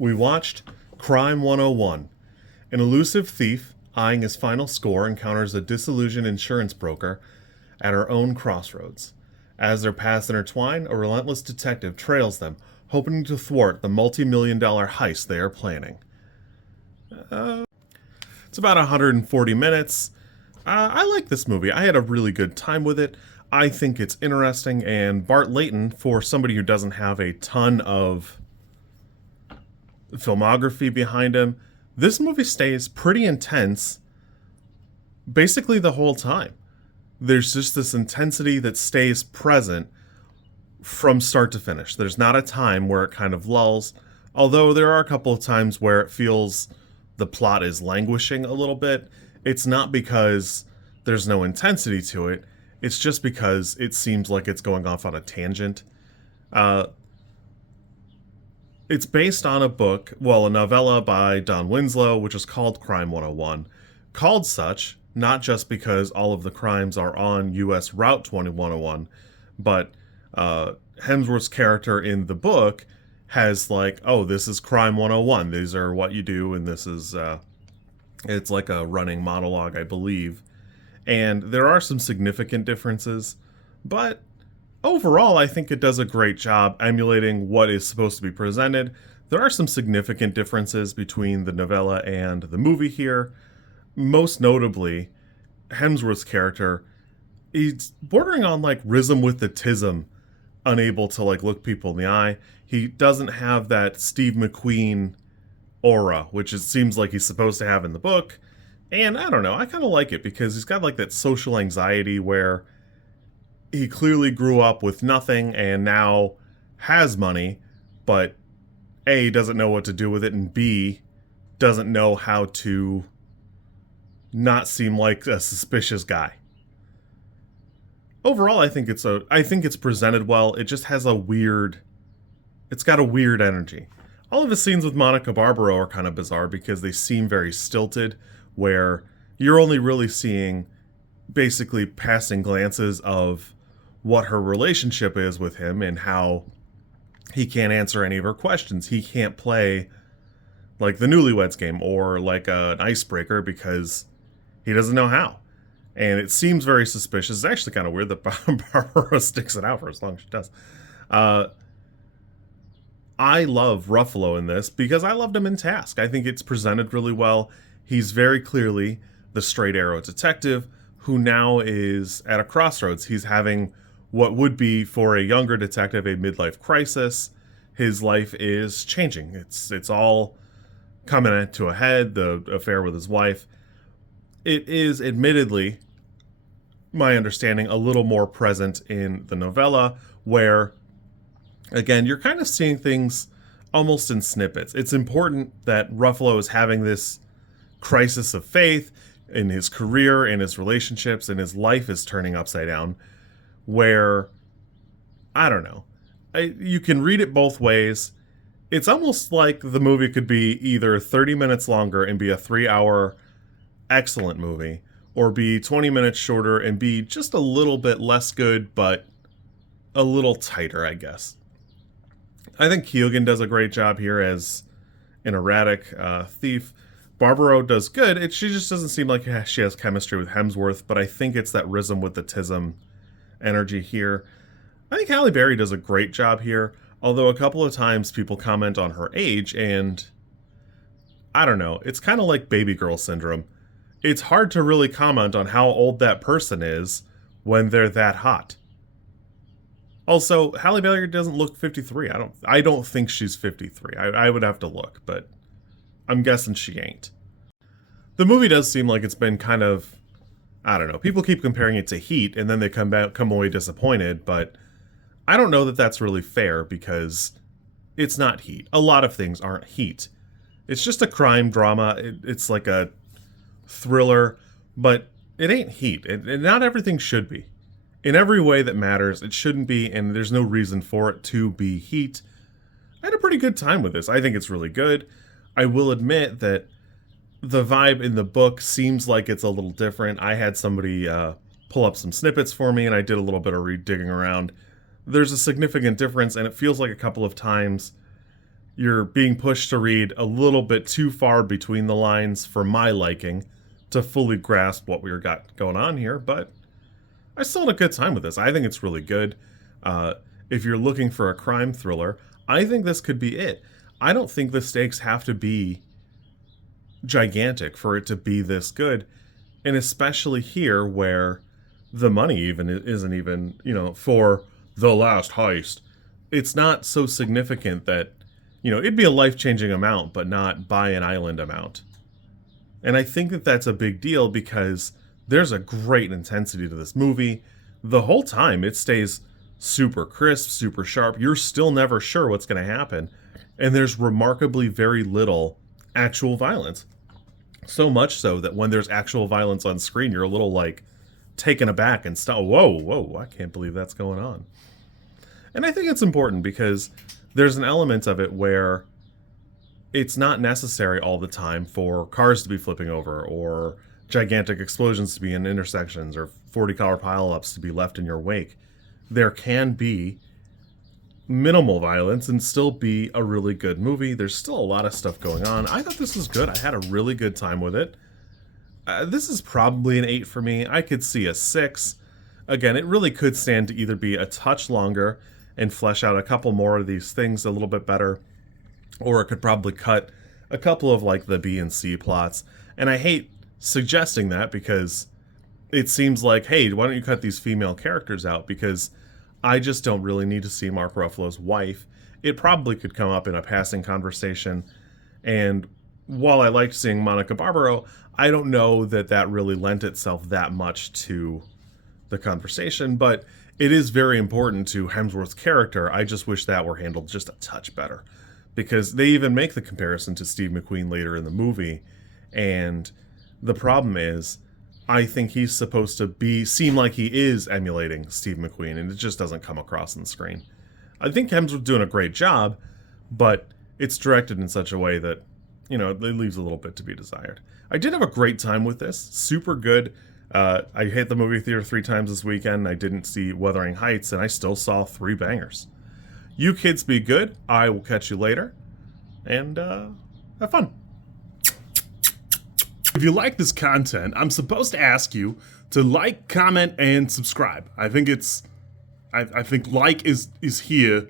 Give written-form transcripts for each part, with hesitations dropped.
We watched Crime 101. An elusive thief, eyeing his final score, encounters a disillusioned insurance broker at her own crossroads. As their paths intertwine, a relentless detective trails them, hoping to thwart the multi-million-dollar heist they are planning. It's about 140 minutes. I like this movie. I had a really good time with it. I think it's interesting, and Bart Layton, for somebody who doesn't have a ton of filmography behind him, this movie stays pretty intense basically the whole time. There's just this intensity that stays present from start to finish. There's not a time where it kind of lulls, although there are a couple of times where it feels the plot is languishing a little bit. It's not because there's no intensity to it. It's just because it seems like it's going off on a tangent. It's based on a book, well, a novella by Don Winslow, which is called Crime 101. Called such, not just because all of the crimes are on US Route 2101, but Hemsworth's character in the book has like, oh, this is Crime 101. These are what you do, and this is, it's like a running monologue, I believe. And there are some significant differences, but overall, I think it does a great job emulating what is supposed to be presented. There are some significant differences between the novella and the movie here. Most notably, Hemsworth's character, he's bordering on like rhythm with the tism, unable to like look people in the eye. He doesn't have that Steve McQueen aura, which it seems like he's supposed to have in the book. And I don't know, I kind of like it because he's got like that social anxiety where he clearly grew up with nothing and now has money, but A, doesn't know what to do with it, and B, doesn't know how to not seem like a suspicious guy. Overall, I think it's presented well. It just has it's got a weird energy. All of his scenes with Monica Barbaro are kind of bizarre because they seem very stilted, where you're only really seeing basically passing glances of what her relationship is with him and how he can't answer any of her questions. He can't play like the Newlyweds game or like an icebreaker because he doesn't know how. And it seems very suspicious. It's actually kind of weird that Barbara sticks it out for as long as she does. I love Ruffalo in this because I loved him in Task. I think it's presented really well. He's very clearly the straight arrow detective who now is at a crossroads. He's having what would be for a younger detective a midlife crisis. His life is changing. It's all coming to a head, the affair with his wife. It is admittedly, my understanding, a little more present in the novella where, again, you're kind of seeing things almost in snippets. It's important that Ruffalo is having this crisis of faith in his career, in his relationships, and his life is turning upside down, where, I don't know, you can read it both ways. It's almost like the movie could be either 30 minutes longer and be a 3-hour excellent movie, or be 20 minutes shorter and be just a little bit less good, but a little tighter, I guess. I think Keoghan does a great job here as an erratic thief. Barbaro does good. She just doesn't seem like she has chemistry with Hemsworth, but I think it's that rhythm with the tism energy here. I think Halle Berry does a great job here, although a couple of times people comment on her age, and I don't know, it's kind of like baby girl syndrome. It's hard to really comment on how old that person is when they're that hot. Also, Halle Berry doesn't look 53. I don't think she's 53. I would have to look, but I'm guessing she ain't. The movie does seem like it's been kind of, I don't know, people keep comparing it to Heat and then they come away disappointed, but I don't know that that's really fair because it's not Heat. A lot of things aren't Heat. It's just a crime drama. It's like a thriller, but it ain't Heat. And not everything should be. In every way that matters, it shouldn't be, and there's no reason for it to be Heat. I had a pretty good time with this. I think it's really good. I will admit that the vibe in the book seems like it's a little different. I had somebody pull up some snippets for me, and I did a little bit of digging around. There's a significant difference, and it feels like a couple of times you're being pushed to read a little bit too far between the lines for my liking to fully grasp what we got going on here, but I still had a good time with this. I think it's really good. If you're looking for a crime thriller, I think this could be it. I don't think the stakes have to be gigantic for it to be this good, and especially here where the money even isn't even, for the last heist. It's not so significant that, it'd be a life-changing amount, but not buy an island amount. And I think that that's a big deal because there's a great intensity to this movie. The whole time it stays super crisp, super sharp. You're still never sure what's going to happen. And there's remarkably very little actual violence. So much so that when there's actual violence on screen, you're a little like taken aback and stuff. Whoa, I can't believe that's going on. And I think it's important because there's an element of it where it's not necessary all the time for cars to be flipping over or gigantic explosions to be in intersections or 40-car pileups to be left in your wake. There can be minimal violence and still be a really good movie. There's still a lot of stuff going on. I thought this was good. I had a really good time with it. This is probably an 8 for me. I could see a 6. Again, it really could stand to either be a touch longer and flesh out a couple more of these things a little bit better, or it could probably cut a couple of like the B and C plots. And I hate suggesting that because it seems like, hey, why don't you cut these female characters out? Because I just don't really need to see Mark Ruffalo's wife. It probably could come up in a passing conversation. And while I liked seeing Monica Barbaro, I don't know that that really lent itself that much to the conversation, but it is very important to Hemsworth's character. I just wish that were handled just a touch better, because they even make the comparison to Steve McQueen later in the movie, and the problem is, I think he's supposed to seem like he is emulating Steve McQueen, and it just doesn't come across on the screen. I think Hemsworth's doing a great job, but it's directed in such a way that, it leaves a little bit to be desired. I did have a great time with this. Super good. I hit the movie theater 3 times this weekend. I didn't see Wuthering Heights, and I still saw 3 bangers. You kids be good. I will catch you later, and have fun. If you like this content, I'm supposed to ask you to like, comment, and subscribe. I think like is here,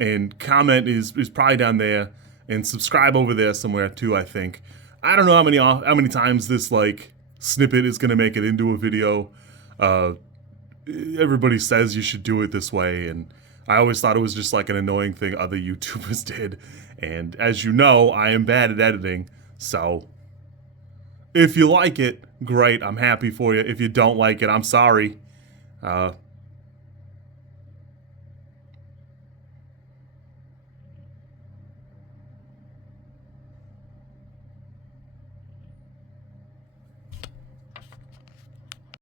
and comment is probably down there, and subscribe over there somewhere too, I think. I don't know how many times this like snippet is gonna make it into a video. Everybody says you should do it this way, and I always thought it was just like an annoying thing other YouTubers did. And as you know, I am bad at editing, so if you like it, great, I'm happy for you. If you don't like it, I'm sorry.